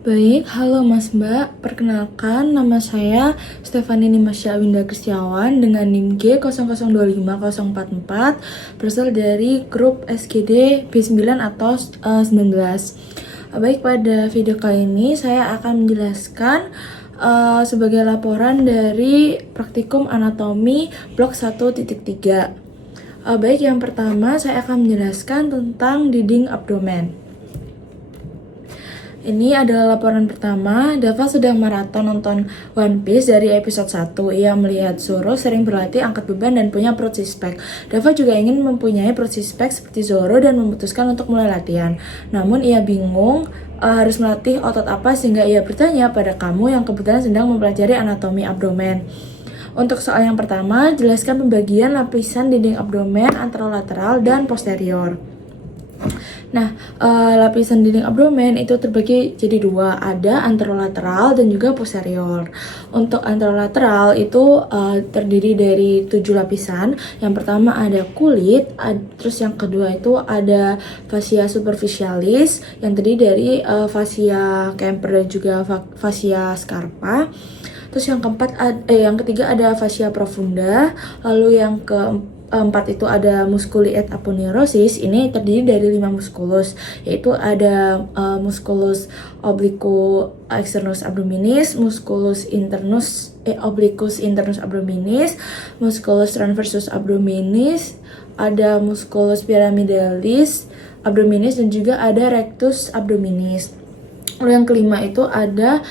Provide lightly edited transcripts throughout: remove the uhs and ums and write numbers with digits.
Baik, halo Mas Mbak. Perkenalkan, nama saya Stefani Nimasya Winda Kristiawan dengan NIM G00250444 berasal dari grup SGD B9 atau 19. Baik, pada video kali ini saya akan menjelaskan sebagai laporan dari praktikum anatomi blok 1.3. Baik, yang pertama saya akan menjelaskan tentang dinding abdomen. Ini adalah laporan pertama. Dava sudah maraton nonton One Piece dari episode 1. Ia melihat Zoro sering berlatih angkat beban dan punya perut six-pack. Dava juga ingin mempunyai perut six-pack seperti Zoro dan memutuskan untuk mulai latihan. Namun ia bingung harus melatih otot apa sehingga ia bertanya pada kamu yang kebetulan sedang mempelajari anatomi abdomen. Untuk soal yang pertama, jelaskan pembagian lapisan dinding abdomen anterolateral dan posterior. Nah, lapisan dinding abdomen itu terbagi jadi dua, ada anterolateral dan juga posterior. Untuk anterolateral itu terdiri dari 7 lapisan. Yang pertama ada kulit, terus yang kedua itu ada fascia superficialis yang terdiri dari fascia Kemper dan juga fascia scarpa. Terus yang ketiga ada fascia profunda, lalu yang keempat itu ada musculi et aponeurosis. Ini terdiri dari 5 musculus, yaitu ada musculus obliquus externus abdominis, musculus obliquus internus abdominis, musculus transversus abdominis, ada musculus pyramidalis abdominis dan juga ada rectus abdominis. Lalu yang kelima itu ada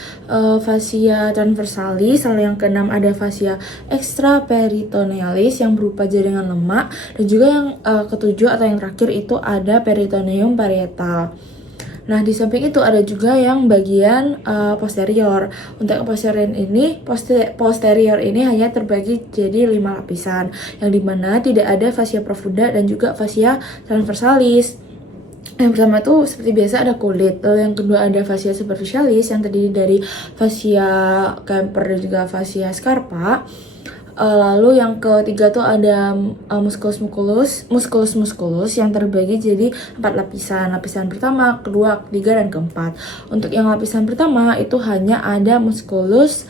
fascia transversalis, lalu yang keenam ada fascia extraperitonealis yang berupa jaringan lemak, dan juga yang ketujuh atau yang terakhir itu ada peritoneum parietal. Nah, di samping itu ada juga yang bagian posterior. Untuk posterior ini hanya terbagi jadi 5 lapisan, yang dimana tidak ada fascia profunda dan juga fascia transversalis. Yang pertama itu seperti biasa ada kulit, lalu yang kedua ada fascia superficialis yang terdiri dari fascia Kemper dan juga fascia scarpa. Lalu yang ketiga tuh ada musculus yang terbagi jadi 4 lapisan. Lapisan pertama, kedua, ketiga, dan keempat. Untuk yang lapisan pertama itu hanya ada musculus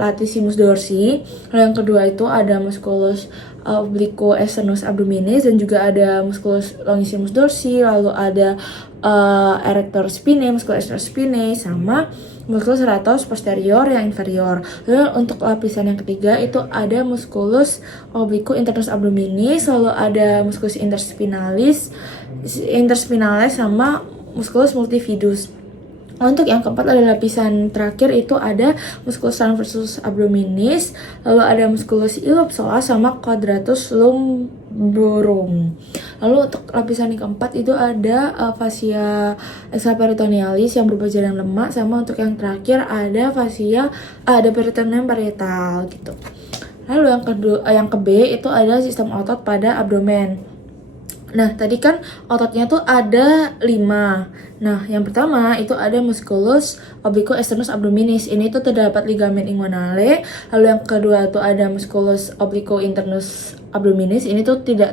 latissimus dorsi. Lalu yang kedua itu ada musculus obliquus externus abdominis dan juga ada musculus longissimus dorsi, lalu ada erector spinae, musculus erector spinae, sama musculus serratus posterior yang inferior. Lalu untuk lapisan yang ketiga itu ada musculus obliquus internus abdominis, lalu ada musculus interspinalis sama musculus multifidus. Untuk yang keempat ada lapisan terakhir itu ada musculus transversus abdominis, lalu ada musculus iliopsoas sama quadratus lumborum. Lalu untuk lapisan yang keempat itu ada fascia extraperitonealis yang berupa jaringan lemak, sama untuk yang terakhir ada peritoneum parietal gitu. Lalu yang ke B itu ada sistem otot pada abdomen. Nah, tadi kan ototnya tuh ada 5. Nah, yang pertama itu ada musculus obliquus externus abdominis. Ini tuh terdapat ligamen inguinale. Lalu yang kedua tuh ada musculus obliquus internus abdominis. Ini tuh tidak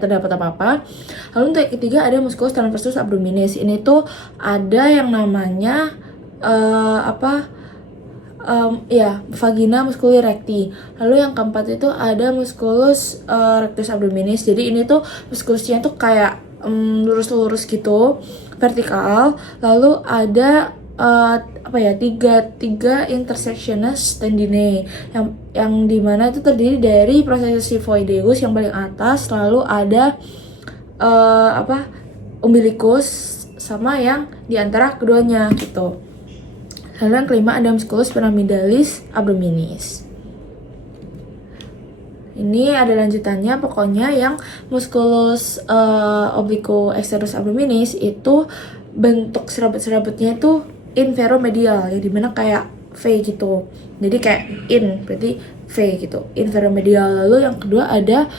terdapat apa-apa. Lalu untuk yang ketiga ada musculus transversus abdominis. Ini tuh ada yang namanya vagina musculi recti. Lalu yang keempat itu ada musculus rectus abdominis. Jadi ini tuh muskulusnya tuh kayak lurus-lurus gitu, vertikal. Lalu ada tiga intersectiones tendinae yang dimana itu terdiri dari processus xiphoideus yang paling atas, lalu ada umbilicus sama yang di antara keduanya gitu. Lalu yang kelima ada musculus pyramidalis abdominis. Ini ada lanjutannya, pokoknya yang musculus obliquus externus abdominis itu bentuk serabut-serabutnya itu inferomedial, ya dimana kayak V gitu. Jadi kayak berarti V gitu, inferomedial. Lalu yang kedua ada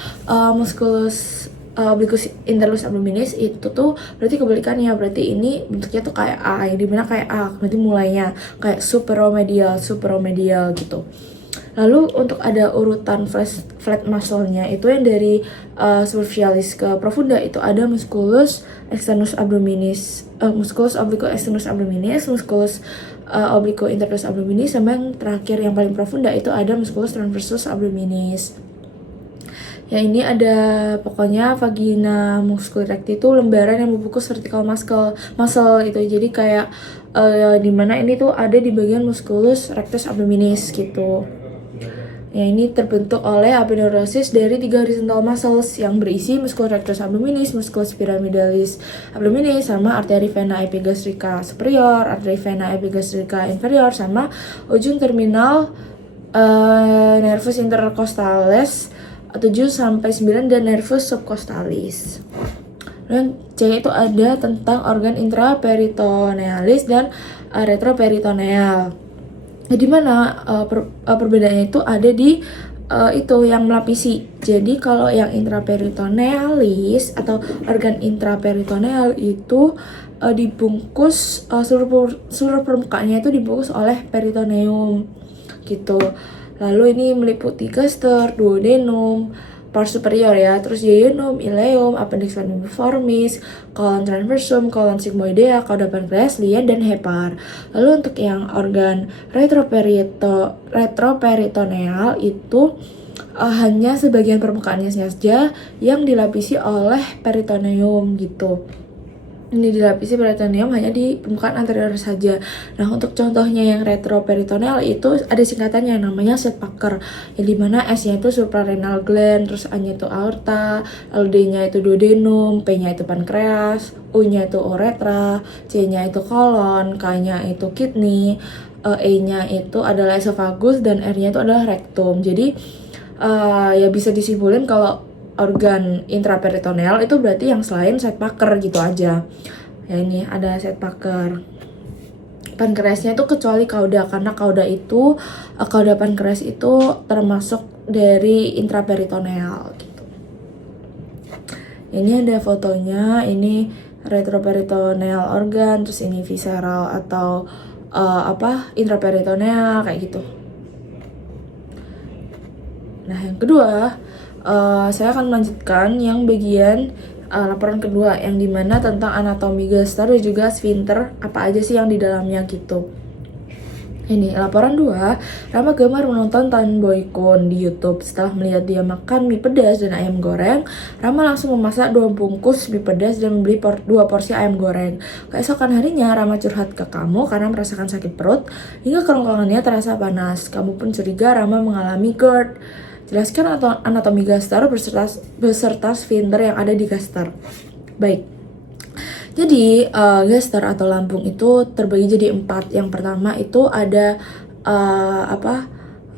musculus obliquus internus abdominis, itu tuh berarti kebalikannya, berarti ini bentuknya tuh kayak A, yang dimana kayak A berarti mulainya kayak superomedial gitu. Lalu untuk ada urutan flat muscle-nya itu yang dari superficialis ke profunda itu ada musculus externus abdominis, musculus oblique externus abdominis, musculus oblique internus abdominis, sama yang terakhir yang paling profunda itu ada musculus transversus abdominis. Ya ini ada pokoknya vagina musculi recti itu lembaran yang membungkus vertical muscle itu. Jadi kayak dimana ini tuh ada di bagian musculus rectus abdominis gitu. Ya ini terbentuk oleh aponeurosis dari 3 horizontal muscles yang berisi musculus rectus abdominis, musculus pyramidalis abdominis, sama arteri vena epigastrica superior, arteri vena epigastrica inferior, sama ujung terminal nervus intercostalis 7-9 dan nervus subcostalis. Dan C itu ada tentang organ intraperitonealis dan retroperitoneal. Di mana perbedaannya itu ada di itu yang melapisi. Jadi kalau yang intraperitonealis atau organ intraperitoneal itu dibungkus seluruh permukaannya itu dibungkus oleh peritoneum gitu. Lalu ini meliputi gaster, duodenum, pars superior ya, terus jejunum, ileum, appendix vermiformis, colon transversum, colon sigmoidea, cauda pancreas, lien, dan hepar. Lalu untuk yang organ retroperitoneal itu hanya sebagian permukaannya saja yang dilapisi oleh peritoneum gitu. Ini dilapisi peritoneum hanya di permukaan anterior saja. Nah, untuk contohnya yang retroperitoneal itu ada singkatannya namanya Sedpacker, yang dimana S-nya itu suprarenal gland, terus A-nya itu aorta, lalu D-nya itu duodenum, P-nya itu pankreas, U-nya itu uretra, C-nya itu kolon, K-nya itu kidney, E-nya itu adalah esophagus, dan R-nya itu adalah rektum. Jadi ya bisa disimpulin kalau organ intraperitoneal itu berarti yang selain Sedpacker gitu aja. Ya ini ada Sedpacker. Pankreasnya itu kecuali cauda, karena cauda pankreas itu termasuk dari intraperitoneal gitu. Ini ada fotonya, ini retroperitoneal organ, terus ini visceral atau intraperitoneal kayak gitu. Nah, yang kedua saya akan melanjutkan yang bagian laporan kedua, yang dimana tentang anatomi gaster dan juga sphincter, apa aja sih yang di dalamnya gitu. Ini laporan 2, Rama gemar menonton Tan Boy Kun di YouTube. Setelah melihat dia makan mie pedas dan ayam goreng, Rama langsung memasak 2 bungkus mie pedas dan membeli 2 porsi ayam goreng. Keesokan harinya, Rama curhat ke kamu karena merasakan sakit perut hingga kerongkongannya terasa panas. Kamu pun curiga Rama mengalami GERD. Jelaskan anatomi gaster beserta sphincter yang ada di gaster. Baik. Jadi gaster atau lambung itu terbagi jadi 4. Yang pertama itu ada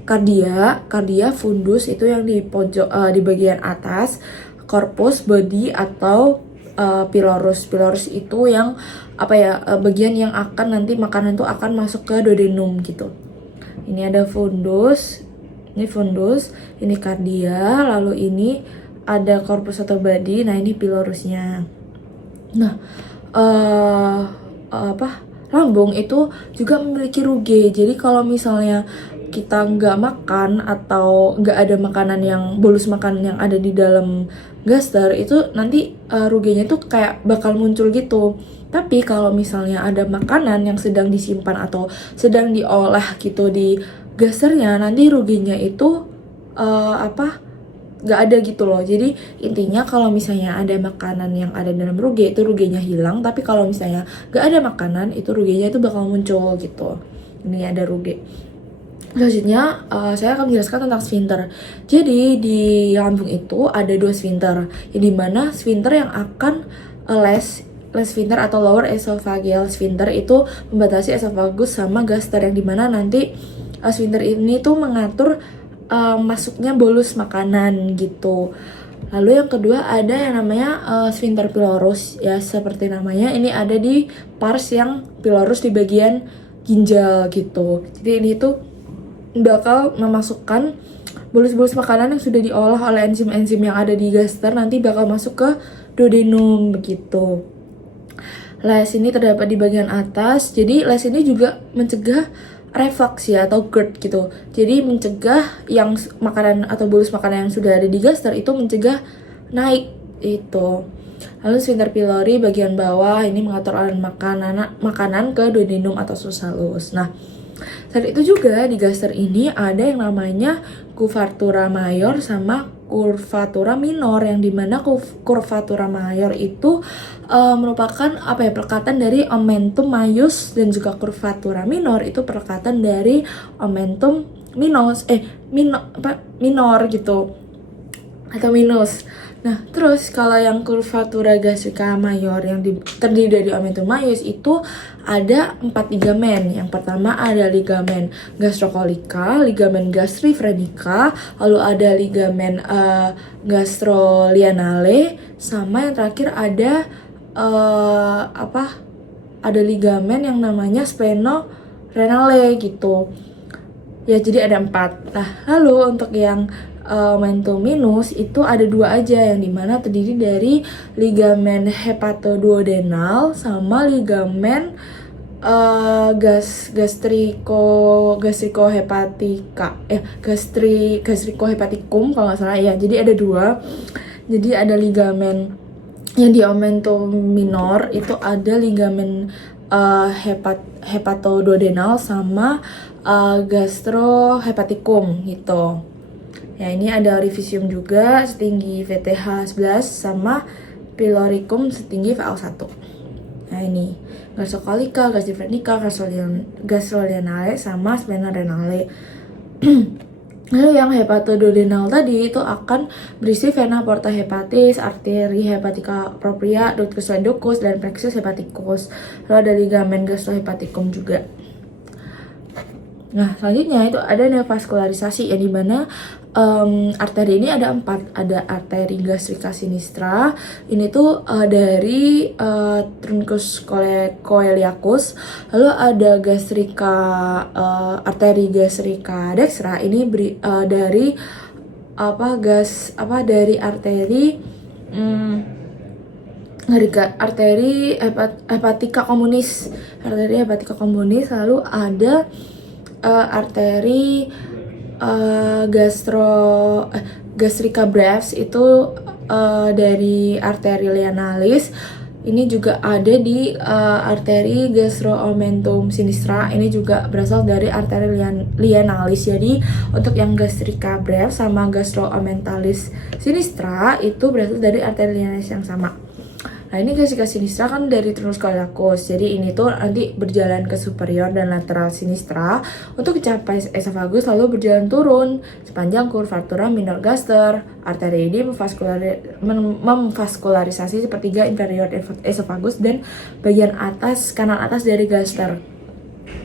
kardia, fundus itu yang di pojok di bagian atas, corpus, body atau pylorus. Pylorus itu yang bagian yang akan nanti makanan itu akan masuk ke duodenum gitu. Ini ada fundus. Ini fundus, ini kardia, lalu ini ada corpus atau body, nah ini pylorusnya. Nah, lambung itu juga memiliki ruge. Jadi kalau misalnya kita nggak makan atau nggak ada makanan yang bolus makanan yang ada di dalam gaster, itu nanti rugenya tuh kayak bakal muncul gitu. Tapi kalau misalnya ada makanan yang sedang disimpan atau sedang diolah gitu di gasternya, nanti ruginya itu gak ada gitu loh. Jadi intinya kalau misalnya ada makanan yang ada dalam ruge, itu rugenya hilang. Tapi kalau misalnya gak ada makanan, itu rugenya itu bakal muncul gitu. Ini ada ruge. Selanjutnya saya akan menjelaskan tentang sphincter. Jadi di lambung itu ada 2 sphincter, yang dimana sphincter yang akan left sphincter atau lower esophageal sphincter itu membatasi esophagus sama gaster, yang dimana nanti sphincter ini tuh mengatur masuknya bolus makanan gitu. Lalu yang kedua ada yang namanya sphincter pylorus, ya seperti namanya, ini ada di pars yang pylorus di bagian ginjal gitu. Jadi ini tuh bakal memasukkan bolus-bolus makanan yang sudah diolah oleh enzim-enzim yang ada di gaster, nanti bakal masuk ke duodenum begitu. Les ini terdapat di bagian atas, jadi les ini juga mencegah reflux ya atau GERD gitu. Jadi mencegah yang makanan atau bolus makanan yang sudah ada di gaster itu mencegah naik itu. Lalu sphincter pylori bagian bawah ini mengatur aliran makanan ke duodenum atau sus halus. Nah, selain itu juga di gaster ini ada yang namanya curvatura mayor sama curvatura minor, yang dimana curvatura mayor itu merupakan pelekatan dari omentum maius, dan juga curvatura minor itu pelekatan dari omentum minor gitu atau minus. Nah, terus kalau yang curvatura gastrica mayor yang terdiri dari omentum maius itu ada 4 ligamen. Yang pertama ada ligamen gastrocolica, ligamen gastrifrenica, lalu ada ligamen gastrolianale, sama yang terakhir ada ada ligamen yang namanya splenorenale gitu. Ya, jadi ada 4. Nah, lalu untuk yang omentum minus itu ada 2 aja, yang dimana terdiri dari ligamen hepatoduodenal sama ligamen gastrikohepaticum kalau nggak salah ya. Jadi ada 2. Jadi ada ligamen yang di omentum minor itu ada ligamen hepatoduodenal sama gastrohepaticum gitu. Ya, ini ada orifisium juga setinggi VTH 11 sama pyloricum setinggi VL1. Nah, ini gastrocolica, gastrifrenica, gastrolianale sama splenorenale. Lalu yang hepatoduodenal tadi itu akan berisi vena porta hepatis, arteri hepatica propria, ductus endocus, dan plexus hepaticus. Lalu ada ligamen gastrohepaticum juga. Nah, selanjutnya itu ada neovaskularisasi, yang dimana arteri ini ada 4. Ada arteri gastrica sinistra, ini tuh dari truncus coeliacus. Lalu ada arteri gastrica dextra, ini dari arteri hepatica communis. Lalu ada arteri gastrica brevis itu dari arteri lianalis. Ini juga ada di arteri gastroomentum sinistra, ini juga berasal dari arteri lianalis. Jadi untuk yang gastrica brevis sama gastroomentalis sinistra itu berasal dari arteri lianalis yang sama. Nah, ini gastrica sinistra kan dari truncus coeliacus. Jadi ini tuh nanti berjalan ke superior dan lateral sinistra untuk mencapai esofagus, lalu berjalan turun sepanjang curvatura minor gaster. Arteri ini memvaskularisasi sepertiga inferior esofagus dan bagian atas kanan atas dari gaster.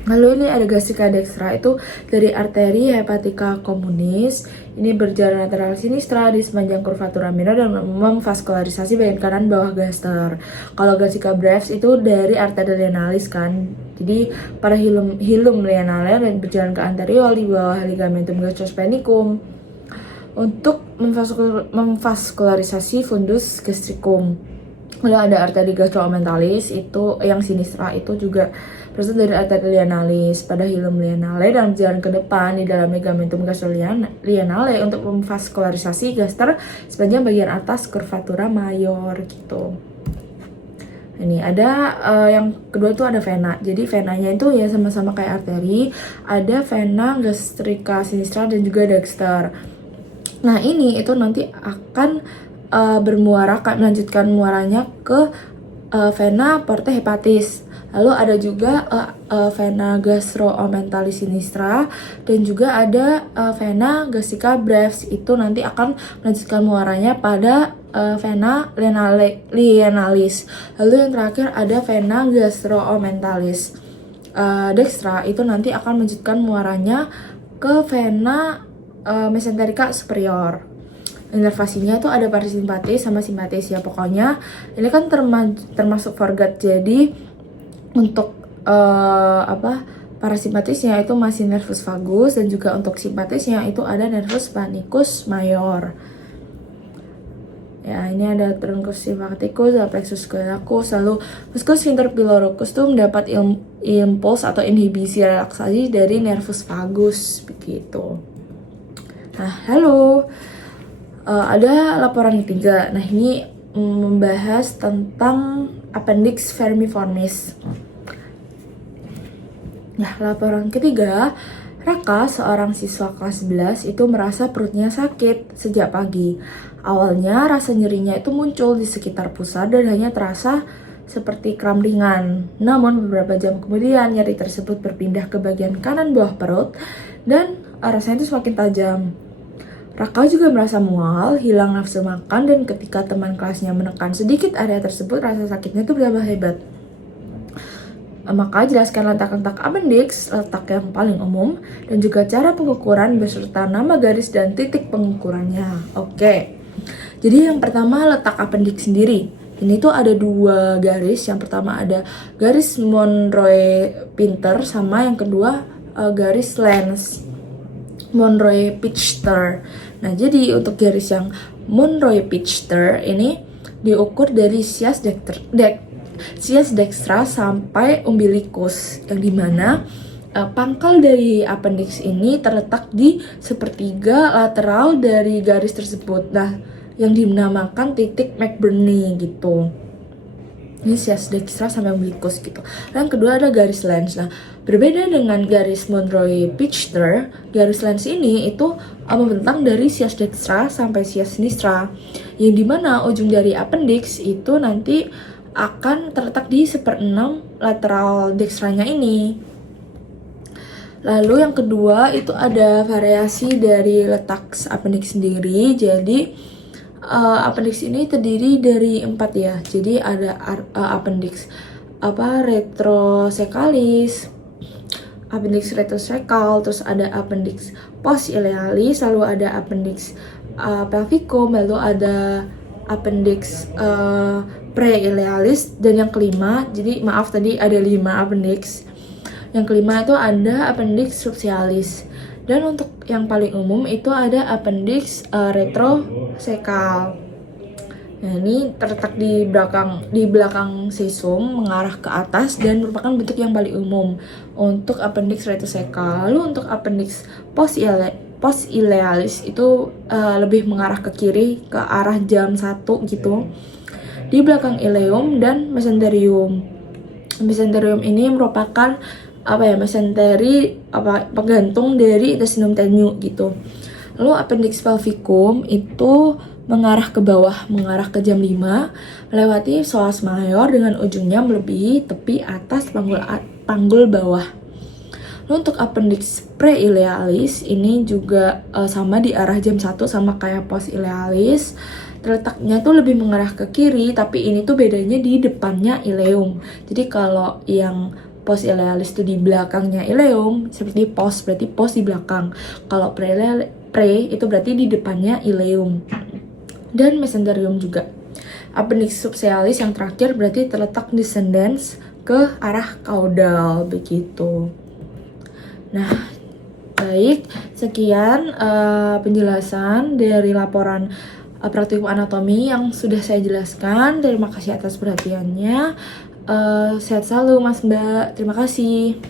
Lalu ini ada gastrica dextra, itu dari arteri hepatica communis. Ini berjalan lateral sinistra di sepanjang curvatura minor dan memvaskularisasi bagian kanan bawah gaster. Kalau gastrica brevis itu dari arteri lianalis kan. Jadi pada hilum lianale dan berjalan ke anterior di bawah ligamentum gastrospenicum untuk memvaskularisasi fundus gastricum. Lalu ada arteri gastroomentalis, itu yang sinistra itu juga berasal dari arteri lianalis pada hilum lianale dan berjalan ke depan di dalam ligamentum gastrolianale untuk memvaskularisasi gaster sepanjang bagian atas curvatura mayor gitu. Ini ada yang kedua itu ada vena. Jadi venanya itu ya sama-sama kayak arteri, ada vena gastrica sinistra dan juga dexter. Nah, ini itu nanti akan melanjutkan muaranya ke vena porta hepatis. Lalu ada juga vena gastroomentalis sinistra dan juga ada vena gastrica brevis, itu nanti akan melanjutkan muaranya pada vena lianalis. Lalu yang terakhir ada vena gastroomentalis dextra, itu nanti akan melanjutkan muaranya ke vena mesenterica superior. Inervasinya itu ada parasimpatis sama simpatis ya. Pokoknya ini kan termasuk foregut. Jadi untuk parasimpatisnya itu masih nervus vagus, dan juga untuk simpatisnya itu ada nervus panicus mayor. Ya, ini ada truncus simpaticus, plexus coelicus, lalu musculus interpiloricus tuh mendapat impuls atau inhibisi relaksasi dari nervus vagus begitu. Nah, lalu ada laporan ketiga. Nah, ini membahas tentang appendix vermiformis. Nah, laporan ketiga, Raka, seorang siswa kelas 11, itu merasa perutnya sakit sejak pagi. Awalnya rasa nyerinya itu muncul di sekitar pusar dan hanya terasa seperti kram ringan. Namun beberapa jam kemudian nyeri tersebut berpindah ke bagian kanan bawah perut dan rasanya itu semakin tajam. Raka juga merasa mual, hilang nafsu makan, dan ketika teman kelasnya menekan sedikit area tersebut, rasa sakitnya itu bertambah hebat. Maka jelaskan letak-letak appendix, letak yang paling umum, dan juga cara pengukuran beserta nama garis dan titik pengukurannya. Oke, jadi yang pertama letak appendix sendiri. Ini tuh ada dua garis. Yang pertama ada garis Monroe-Pinter sama yang kedua garis Lenz Monroe-Pinter. Nah, jadi untuk garis yang Monroe-Pinter ini diukur dari sias dextra sampai umbilicus, yang dimana pangkal dari appendix ini terletak di sepertiga lateral dari garis tersebut. Nah, yang dinamakan titik McBurney gitu. Ini sias dextra sampai umbilicus gitu. Dan kedua ada garis Lenz. Nah, berbeda dengan garis Monroe-Pinter, garis Lenz ini itu membentang dari sias dextra sampai sias sinistra, yang dimana ujung dari appendix itu nanti akan terletak di 1/6 lateral dextranya ini. Lalu yang kedua itu ada variasi dari letak appendix sendiri. Jadi appendix ini terdiri dari 4 ya. Jadi ada appendix retrosekalis, appendix retrosecal, terus ada appendix post-ilealis, lalu ada appendix pelvicum, lalu ada appendix pre-ilealis, dan yang kelima, jadi maaf tadi ada 5 appendix. Yang kelima itu ada appendix subsialis. Dan untuk yang paling umum itu ada appendix retrosekal. Nah, ini terletak di belakang sesum mengarah ke atas dan merupakan bentuk yang paling umum untuk appendix retrosekal. Lalu untuk appendix post-ilealis itu lebih mengarah ke kiri ke arah jam 1 gitu, di belakang ileum dan mesenterium. Mesenterium ini merupakan mesenteri penggantung dari intestinum tenue gitu. Lalu appendix pelvicum itu mengarah ke bawah, mengarah ke jam 5, melewati psoas mayor dengan ujungnya melebihi tepi atas panggul bawah. Lalu untuk appendix pre-ilealis ini juga sama di arah jam 1 sama kayak post-ilealis. Terletaknya tuh lebih mengarah ke kiri, tapi ini tuh bedanya di depannya ileum. Jadi kalau yang post-ilealis itu di belakangnya ileum, seperti post, berarti post di belakang. Kalau pre itu berarti di depannya ileum. Dan mesenterium juga. Appendix subsialis yang terakhir berarti terletak descendens ke arah caudal begitu. Nah, baik, sekian penjelasan dari laporan praktikum anatomi yang sudah saya jelaskan. Terima kasih atas perhatiannya. Sehat selalu Mas Mbak. Terima kasih.